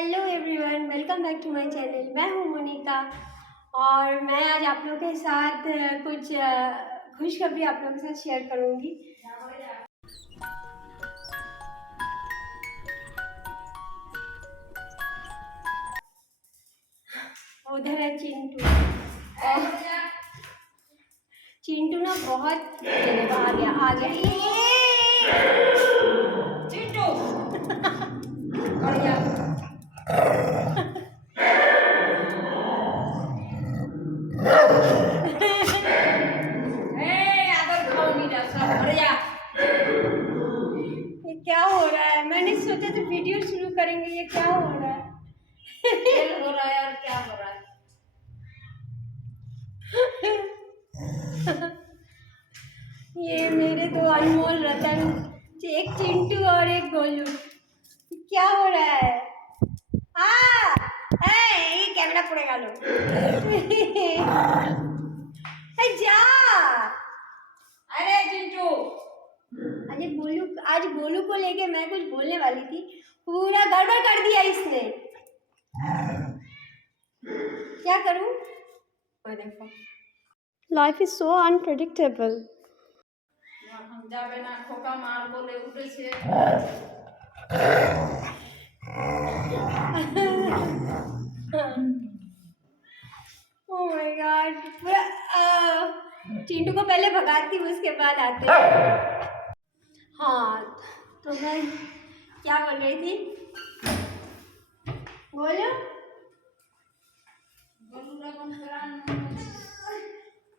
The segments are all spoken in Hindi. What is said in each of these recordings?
Hello everyone, welcome back to my channel. मैं हूं मोनिका और मैं आज आप लोगों के साथ कुछ खुशखबरी आप लोगों के साथ शेयर करूंगी। उधर है चिंटू और चिंटू ना बहुत आ गया चिंटू ये क्या हो रहा है? मैंने सोचा तो वीडियो शुरू करेंगे, ये क्या हो रहा है? हो रहा है और क्या हो रहा है? ये मेरे दो अनमोल रतन, एक चिंटू और एक गोलू। क्या हो रहा है? ये कैमरा पड़ेगा लो। जा। अरे चिंटू, आज गोलू को लेके मैं कुछ बोलने वाली थी, पूरा गड़बड़ कर दिया इसने। क्या करूं? देखो, लाइफ इज सो अनप्रेडिक्टेबल। हम जाबे ना खोका मार बोले उठे छे। ओह माय गॉड, पूरा चिंटू को पहले भगाती हूँ, उसके बाद आते। हाँ, तो मैं क्या बोल रही थी? बोलो।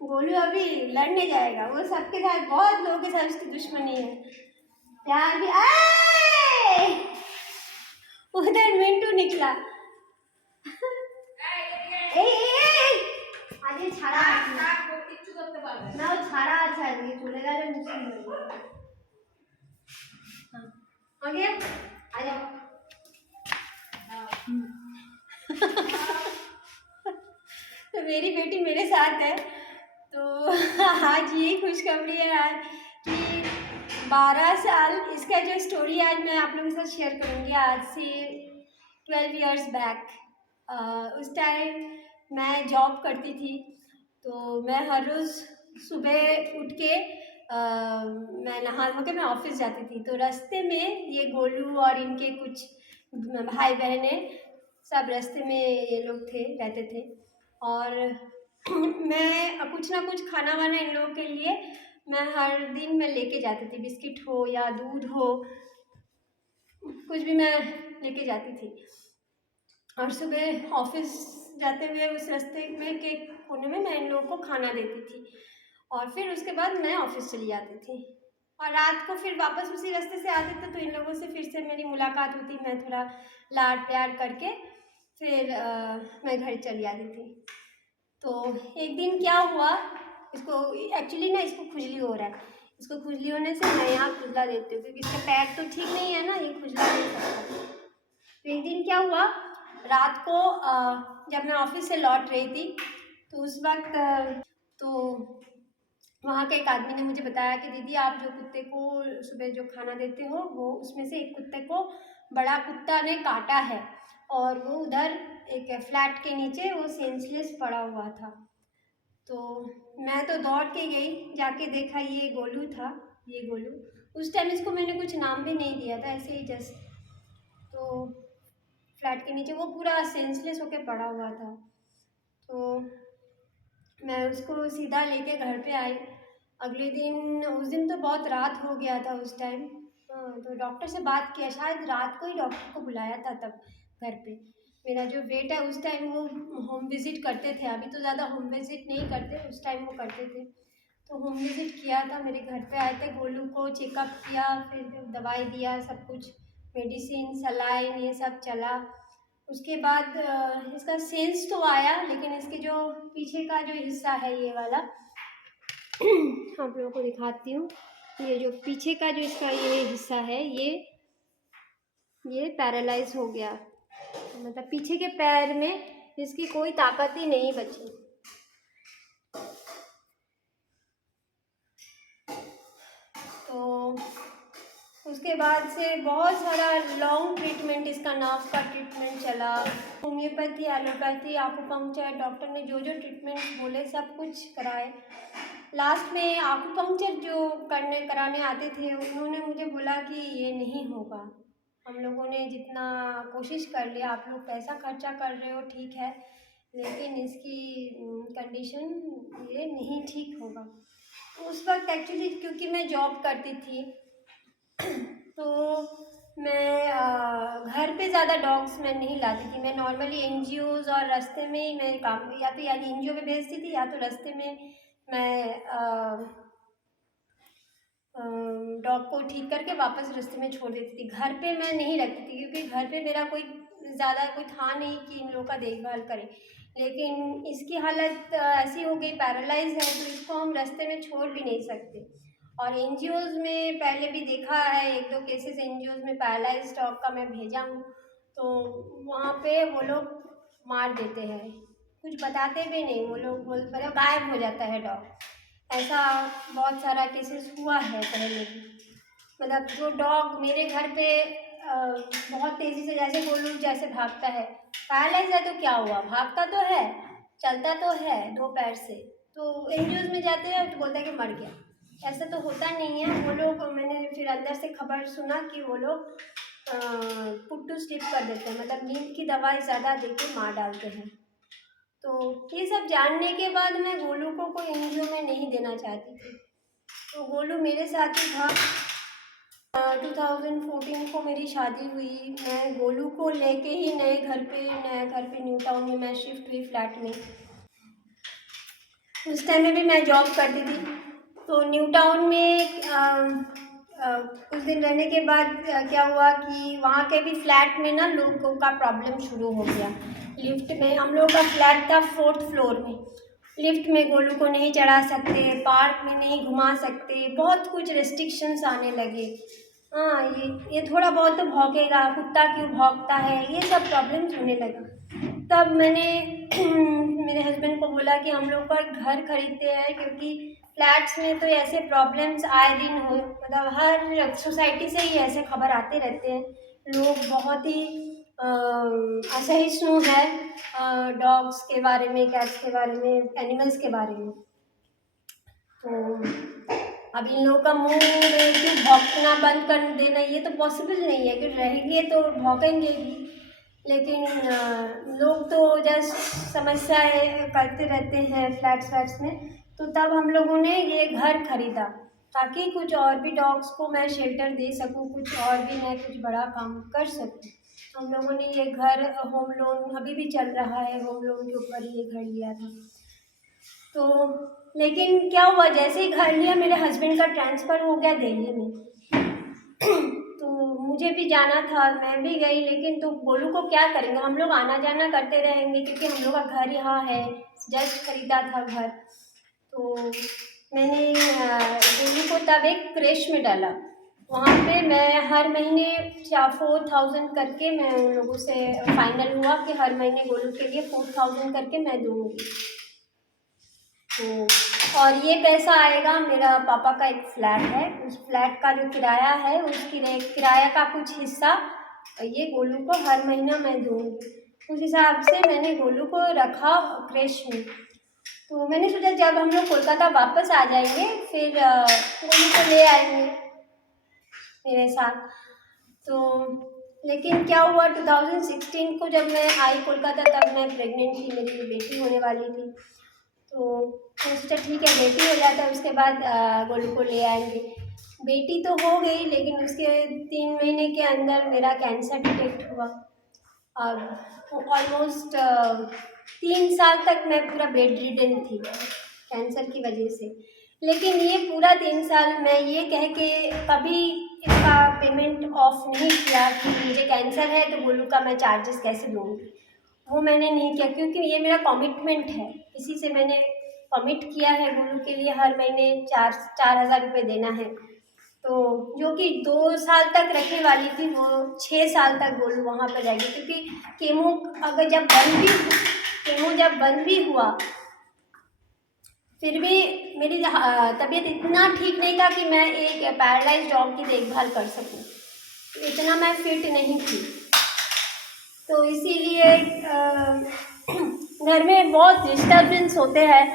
गोलू अभी लड़ने जाएगा, वो सबके साथ, बहुत लोगों के साथ उसकी दुश्मनी है। प्यार भी उधर मिंटू निकला। आगे छाड़ा ना, वो छाड़ा अच्छा है, ये चलेगा ना मुश्किल है। हो गया, आ जाओ। तो मेरी बेटी मेरे साथ है, तो आज ये खुशखबरी है आज कि 12 साल, इसका जो स्टोरी है आज मैं आप लोगों के साथ शेयर करूँगी। आज से 12 इयर्स बैक, उस टाइम मैं जॉब करती थी, तो मैं हर रोज़ सुबह उठ के मैं नहा धो के मैं ऑफिस जाती थी। तो रास्ते में ये गोलू और इनके कुछ भाई बहनें सब रास्ते में ये लोग रहते थे, और मैं कुछ ना कुछ खाना वाना इन लोगों के लिए मैं हर दिन मैं लेके जाती थी। बिस्किट हो या दूध हो, कुछ भी मैं लेके जाती थी। और सुबह ऑफिस जाते हुए उस रास्ते में के कोने में मैं इन लोगों को खाना देती थी, और फिर उसके बाद मैं ऑफिस चली जाती थी। और रात को फिर वापस उसी रास्ते से आते थे, तो इन लोगों से फिर से मेरी मुलाकात होती, मैं थोड़ा लाड प्यार करके फिर मैं घर चली आती थी। तो एक दिन क्या हुआ, इसको एक्चुअली ना इसको खुजली हो रहा है। इसको खुजली होने से मैं यहाँ खुजला देती हूँ, क्योंकि इसका पैर तो ठीक नहीं है ना, ये खुजला नहीं सकता। तो एक दिन क्या हुआ, रात को जब मैं ऑफिस से लौट रही थी, तो उस वक्त तो वहाँ के एक आदमी ने मुझे बताया कि दीदी, आप जो कुत्ते को सुबह जो खाना देते हो, वो उसमें से एक कुत्ते को बड़ा कुत्ता ने काटा है, और वो उधर एक फ्लैट के नीचे वो सेंसलेस पड़ा हुआ था। तो मैं तो दौड़ के गई, जाके देखा ये गोलू था। ये गोलू, उस टाइम इसको मैंने कुछ नाम भी नहीं दिया था, ऐसे ही जस्ट। तो फ्लैट के नीचे वो पूरा सेंसलेस होके पड़ा हुआ था। तो मैं उसको सीधा लेके घर पे आई। अगले दिन, उस दिन तो बहुत रात हो गया था उस टाइम। हाँ, तो डॉक्टर से बात किया, शायद रात को ही डॉक्टर को बुलाया था तब घर पे। मेरा जो वेट है उस टाइम वो होम विज़िट करते थे, अभी तो ज़्यादा होम विज़िट नहीं करते, उस टाइम वो करते थे। तो होम विज़िट किया था, मेरे घर पे आए थे, गोलू को चेकअप किया, फिर दवाई दिया, सब कुछ मेडिसिन सलाइन ये सब चला। उसके बाद इसका सेंस तो आया, लेकिन इसके जो पीछे का जो हिस्सा है ये वाला आप लोगों को दिखाती हूँ। ये जो पीछे का जो इसका ये हिस्सा है, ये पैरालाइज हो गया, मतलब पीछे के पैर में इसकी कोई ताकत ही नहीं बची। तो उसके बाद से बहुत सारा लॉन्ग ट्रीटमेंट, इसका नर्व का ट्रीटमेंट चला, होम्योपैथी, एलोपैथी, आकुपंक्चर, डॉक्टर ने जो जो ट्रीटमेंट बोले सब कुछ कराए। लास्ट में आकुपंक्चर जो कराने आते थे उन्होंने मुझे बोला कि ये नहीं होगा, हम लोगों ने जितना कोशिश कर लिया, आप लोग पैसा खर्चा कर रहे हो ठीक है, लेकिन इसकी कंडीशन ये नहीं ठीक होगा। उस वक्त एक्चुअली क्योंकि मैं जॉब करती थी तो मैं घर पे ज़्यादा डॉग्स मैं नहीं लाती थी। मैं नॉर्मली एनजीओज़ और रास्ते में ही मैं काम, या तो एनजीओ में भेजती थी या तो रास्ते में मैं डॉग को ठीक करके वापस रास्ते में छोड़ देती थी। घर पे मैं नहीं रखती थी क्योंकि घर पे मेरा कोई ज़्यादा कोई था नहीं कि इन लोगों का देखभाल करे। लेकिन इसकी हालत ऐसी हो गई, पैरालाइज है, तो इसको हम रास्ते में छोड़ भी नहीं सकते। और एनजीओज़ में पहले भी देखा है, एक दो केसेस एनजीओज़ में पैरालाइज डॉग का मैं भेजा हूँ, तो वहाँ पे वो लोग मार देते हैं, कुछ बताते भी नहीं, वो लोग मतलब गायब हो जाता है डॉग। ऐसा बहुत सारा केसेस हुआ है पहले भी। मतलब जो डॉग मेरे घर पे बहुत तेज़ी से, जैसे गोलू जैसे भागता है, पैरालाइज है तो क्या हुआ, भागता तो है, चलता तो है दो पैर से, तो एनजीओज़ में जाते हैं तो बोलता है कि मर गया। ऐसा तो होता नहीं है। वो लोग, मैंने फिर अंदर से खबर सुना कि वो लोग पुट टू स्लीप कर देते हैं, मतलब नींद की दवाई ज़्यादा देके मार डालते हैं। तो ये सब जानने के बाद मैं गोलू को कोई एनजीओ में नहीं देना चाहती थी। तो गोलू मेरे साथ ही था। 2014 को मेरी शादी हुई, मैं गोलू को लेके ही नए घर पे न्यू टाउन में मैं शिफ्ट हुई फ्लैट में। उस टाइम में भी मैं जॉब करती थी, तो न्यू टाउन में कुछ दिन रहने के बाद क्या हुआ कि वहाँ के भी फ्लैट में ना लोगों का प्रॉब्लम शुरू हो गया। लिफ्ट में, हम लोग का फ्लैट था 4th फ्लोर में, लिफ्ट में गोलू को नहीं चढ़ा सकते, पार्क में नहीं घुमा सकते, बहुत कुछ रेस्ट्रिक्शंस आने लगे। हाँ, ये थोड़ा बहुत तो भौंकेगा, कुत्ता क्यों भौंकता है, ये सब प्रॉब्लम्स होने लगा। तब मैंने मेरे हस्बैंड को बोला कि हम लोग का घर खरीदते हैं, क्योंकि फ्लैट्स में तो ऐसे प्रॉब्लम्स आए दिन हो, मतलब हर सोसाइटी से ही ऐसे खबर आते रहते हैं, लोग बहुत ही असहिष्णु है डॉग्स के बारे में, कैट्स के बारे में, एनिमल्स के बारे में। तो अब इन लोगों का मुंह क्यों भौंकना बंद कर देना, ये तो पॉसिबल नहीं है कि रहेंगे तो भौंकेंगे भी, लेकिन लोग तो जस्ट समस्याएं करते रहते हैं फ्लैट्स में। तो तब हम लोगों ने ये घर खरीदा ताकि कुछ और भी डॉग्स को मैं शेल्टर दे सकूं, कुछ और भी मैं कुछ बड़ा काम कर सकूं। हम लोगों ने ये घर, होम लोन अभी भी चल रहा है, होम लोन के ऊपर ये घर लिया था। तो लेकिन क्या हुआ, जैसे ही घर लिया मेरे हस्बैंड का ट्रांसफ़र हो गया दिल्ली में तो मुझे भी जाना था, मैं भी गई, लेकिन तो गोलू को क्या करेंगे, हम लोग आना जाना करते रहेंगे क्योंकि हम लोग का घर यहाँ है, जस्ट खरीदा था घर। तो मैंने गोलू को तब एक क्रेश में डाला, वहाँ पे मैं हर महीने 4,000 करके मैं उन लोगों से फाइनल हुआ कि हर महीने गोलू के लिए 4,000 करके मैं दूँगी। तो और ये पैसा आएगा, मेरा पापा का एक फ्लैट है, उस फ्लैट का जो किराया है, उसकी किराया का कुछ हिस्सा ये गोलू को हर महीना मैं दूँगी। उस हिसाब से मैंने गोलू को रखा क्रेश में। तो मैंने सोचा जब हम लोग कोलकाता वापस आ जाएंगे फिर गोलू को ले आएंगे मेरे साथ। तो लेकिन क्या हुआ, 2016 को जब मैं आई कोलकाता तब मैं प्रेग्नेंट थी, मेरी बेटी होने वाली थी। तो मैं सोचा ठीक है बेटी हो जाता है, उसके बाद गोलू को ले आएंगे। बेटी तो हो गई, लेकिन उसके 3 महीने के अंदर मेरा कैंसर डिटेक्ट हुआ। अब ऑलमोस्ट 3 साल तक मैं पूरा बेड रिडन थी कैंसर की वजह से। लेकिन ये पूरा 3 साल मैं ये कह के कभी इसका पेमेंट ऑफ नहीं किया कि मुझे कैंसर है तो गोलू का मैं चार्जेस कैसे दूँगी, वो मैंने नहीं किया, क्योंकि ये मेरा कमिटमेंट है। इसी से मैंने कमिट किया है गोलू के लिए हर महीने 4,000 रुपये देना है। तो जो कि 2 साल तक रखने वाली थी, वो 6 साल तक गोलू वहाँ पर रहेगी, क्योंकि केमो जब बंद भी हुआ फिर भी मेरी तबीयत इतना ठीक नहीं था कि मैं एक पैरालाइज डॉग की देखभाल कर सकूं, इतना मैं फिट नहीं थी। तो इसीलिए घर में बहुत डिस्टर्बेंस होते हैं,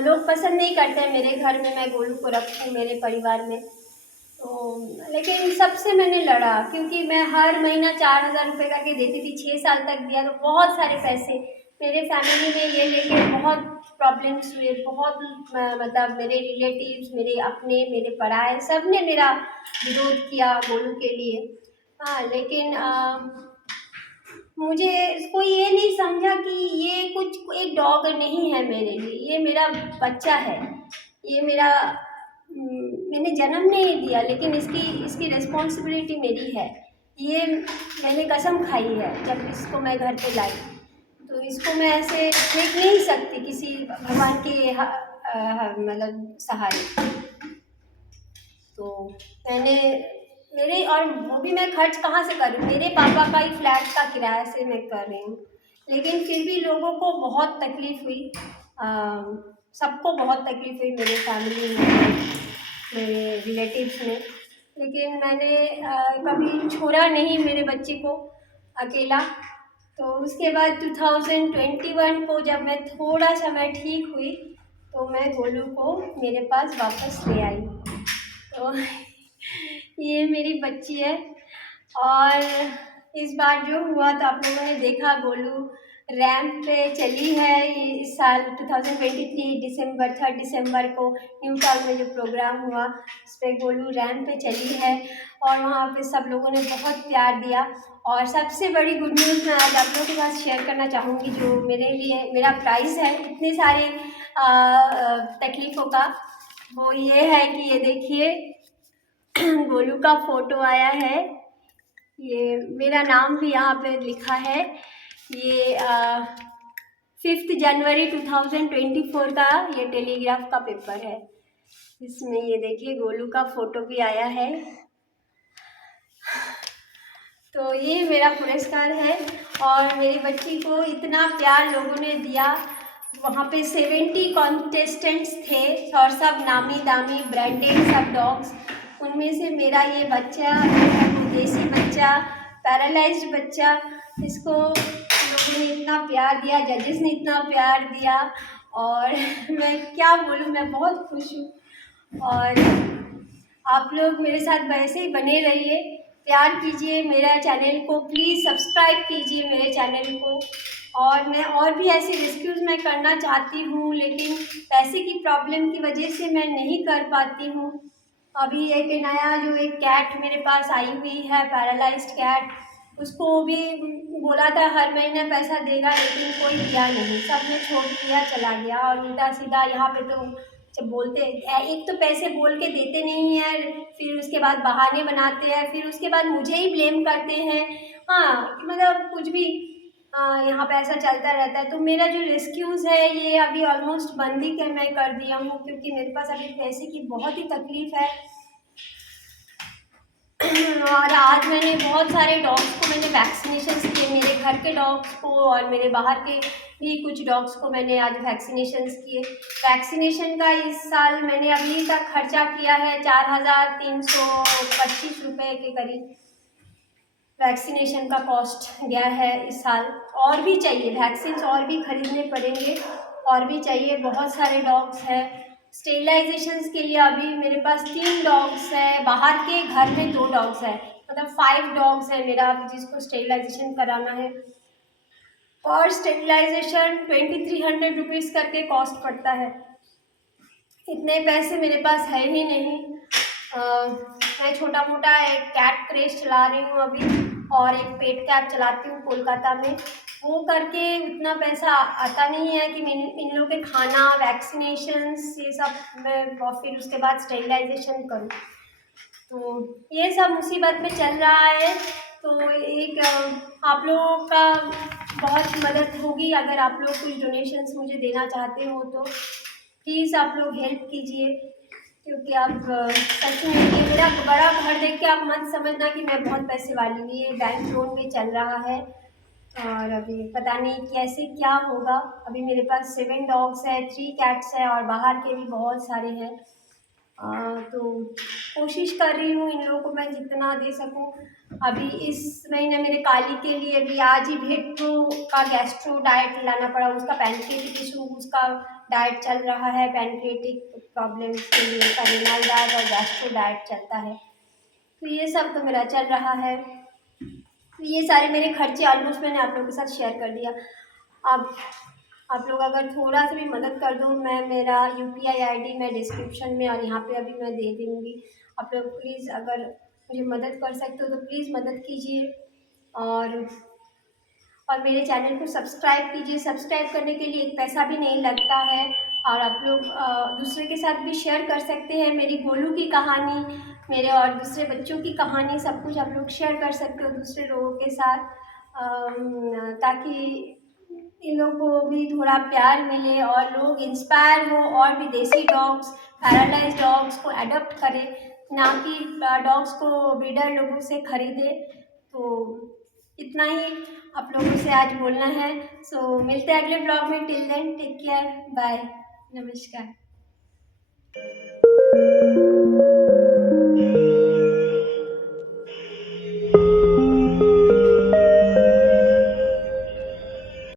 लोग पसंद नहीं करते हैं मेरे घर में मैं गोलू को रखूं मेरे परिवार में। तो लेकिन सबसे मैंने लड़ा, क्योंकि मैं हर महीना 4,000 रुपये करके देती थी, 6 साल तक दिया, तो बहुत सारे पैसे मेरे फैमिली में ये लेके बहुत प्रॉब्लम्स हुए, बहुत मतलब मेरे रिलेटिव्स, मेरे अपने, मेरे पराए, सब ने मेरा विरोध किया गोलू के लिए। हाँ, लेकिन मुझे कोई ये नहीं समझा कि ये कुछ एक डॉग नहीं है मेरे लिए, ये मेरा बच्चा है, ये मेरा मैंने जन्म नहीं दिया, लेकिन इसकी इसकी रिस्पॉन्सिबिलिटी मेरी है। ये मैंने कसम खाई है जब इसको मैं घर पे लाई, तो इसको मैं ऐसे फेंक नहीं सकती किसी भगवान के मतलब सहारे। तो मैंने मेरे, और वो भी मैं खर्च कहाँ से कर रही हूँ, मेरे पापा का ही फ्लैट का किराया से मैं कर रही हूँ, लेकिन फिर भी लोगों को बहुत तकलीफ़ हुई, सबको बहुत तकलीफ़ हुई, मेरे फैमिली में, मेरे रिलेटिव्स में। लेकिन मैंने कभी छोड़ा नहीं मेरे बच्चे को अकेला। तो उसके बाद 2021 को जब मैं थोड़ा सा मैं ठीक हुई, तो मैं गोलू को मेरे पास वापस ले आई। तो ये मेरी बच्ची है। और इस बार जो हुआ तो आप लोगों ने देखा, गोलू रैंप पे चली है। ये इस साल 2023 दिसंबर 3 दिसंबर को न्यू टाउन में जो प्रोग्राम हुआ, उस पर गोलू रैंप पे चली है और वहाँ पे सब लोगों ने बहुत प्यार दिया। और सबसे बड़ी गुड न्यूज़ मैं आज आप लोगों के पास शेयर करना चाहूँगी, जो मेरे लिए मेरा प्राइज़ है इतने सारे तकलीफ़ों का, वो ये है कि ये देखिए गोलू का फ़ोटो आया है, ये मेरा नाम भी यहाँ पे लिखा है। ये 5 जनवरी 2024 का ये टेलीग्राफ का पेपर है, इसमें ये देखिए गोलू का फ़ोटो भी आया है। तो ये मेरा पुरस्कार है। और मेरी बच्ची को इतना प्यार लोगों ने दिया, वहाँ पे 70 कॉन्टेस्टेंट्स थे और सब नामी दामी ब्रांडेड सब डॉग्स, उनमें से मेरा ये बच्चा, देसी बच्चा, पैरालाइज्ड बच्चा, इसको लोगों ने इतना प्यार दिया, जजेस ने इतना प्यार दिया, और मैं क्या बोलूँ, मैं बहुत खुश हूँ। और आप लोग मेरे साथ वैसे ही बने रहिए, प्यार कीजिए मेरा चैनल को, प्लीज़ सब्सक्राइब कीजिए मेरे चैनल को। और मैं और भी ऐसी रेस्क्यूज़ मैं करना चाहती हूँ, लेकिन पैसे की प्रॉब्लम की वजह से मैं नहीं कर पाती हूँ। अभी एक नया जो एक कैट मेरे पास आई हुई है, पैरालाइज्ड कैट, उसको भी बोला था हर महीने पैसा देगा, लेकिन कोई दिया नहीं, सबने छोड़ दिया, चला गया। और उल्टा सीधा यहाँ पे तो जब बोलते, एक तो पैसे बोल के देते नहीं हैं, फिर उसके बाद बहाने बनाते हैं, फिर उसके बाद मुझे ही ब्लेम करते हैं। हाँ, मतलब कुछ भी यहाँ पे ऐसा चलता रहता है। तो मेरा जो रेस्क्यूज़ है ये अभी ऑलमोस्ट बंद ही मैं कर दिया हूँ, क्योंकि मेरे पास अभी पैसे की बहुत ही तकलीफ़ है। और आज मैंने बहुत सारे डॉग्स को मैंने वैक्सीनेशंस किए, मेरे घर के डॉग्स को और मेरे बाहर के भी कुछ डॉग्स को मैंने आज वैक्सीनेशंस किए। वैक्सीनेशन का इस साल मैंने अभी तक खर्चा किया है 4,325 रुपये के करीब वैक्सीनेशन का कॉस्ट गया है इस साल। और भी चाहिए वैक्सीन्स, और भी खरीदने पड़ेंगे, और भी चाहिए, बहुत सारे डॉग्स हैं। स्टेरिलाइजेशंस के लिए अभी मेरे पास 3 डॉग्स है, बाहर के घर में 2 डॉग्स है, मतलब 5 डॉग्स है मेरा जिसको स्टेरिलाइजेशन कराना है। और स्टेरिलाइजेशन 2300 रुपीज़ करके कॉस्ट पड़ता है। इतने पैसे मेरे पास है ही नहीं। मैं छोटा मोटा एक कैट क्रेश चला रही हूँ अभी, और एक पेट कैब चलाती हूँ कोलकाता में, वो करके उतना पैसा आता नहीं है कि इन लोगों के खाना, वैक्सीनेशंस, ये सब मैं, और फिर उसके बाद स्टेरिलाइजेशन करूँ। तो ये सब मुसीबत में चल रहा है। तो एक आप लोगों का बहुत मदद होगी अगर आप लोग कुछ डोनेशंस मुझे देना चाहते हो, तो प्लीज़ आप लोग हेल्प कीजिए, क्योंकि आप सच में ये मेरा बड़ा घर देख के आप मत समझना कि मैं बहुत पैसे वाली हूँ, ये बैंक लोन में चल रहा है। और अभी पता नहीं कैसे क्या होगा। अभी मेरे पास 7 डॉग्स है, 3 कैट्स है और बाहर के भी बहुत सारे हैं। तो कोशिश कर रही हूँ इन लोगों को मैं जितना दे सकूँ। अभी इस महीने मेरे काली के लिए भी आज ही भेट्रो का गैस्ट्रो डाइट लाना पड़ा। उसका पैनक्रियाटिक इशू, उसका डाइट चल रहा है पैनक्रियाटिक प्रॉब्लम्स के लिए का रेनाल डाइट और गैस्ट्रो डाइट चलता है। तो ये सब तो मेरा चल रहा है। तो ये सारे मेरे खर्चे ऑलमोस्ट मैंने आप लोगों के साथ शेयर कर दिया। अब आप लोग अगर थोड़ा सा भी मदद कर दो, मैं मेरा यूपीआई आईडी मैं डिस्क्रिप्शन में और यहाँ पे अभी मैं दे दूँगी। आप लोग प्लीज़ अगर मुझे मदद कर सकते हो तो प्लीज़ मदद कीजिए। और मेरे चैनल को सब्सक्राइब कीजिए। सब्सक्राइब करने के लिए एक पैसा भी नहीं लगता है। और आप लोग दूसरे के साथ भी शेयर कर सकते हैं मेरी गोलू की कहानी, मेरे और दूसरे बच्चों की कहानी, सब कुछ आप लोग शेयर कर सकते हो दूसरे लोगों के साथ, ताकि इन लोगों को भी थोड़ा प्यार मिले और लोग इंस्पायर हो और भी देसी डॉग्स, पैरालाइज डॉग्स को अडॉप्ट करें, ना कि डॉग्स को ब्रीडर लोगों से खरीदे। तो इतना ही आप लोगों से आज बोलना है। सो मिलते हैं अगले ब्लॉग में। Till then take care, bye, नमस्कार।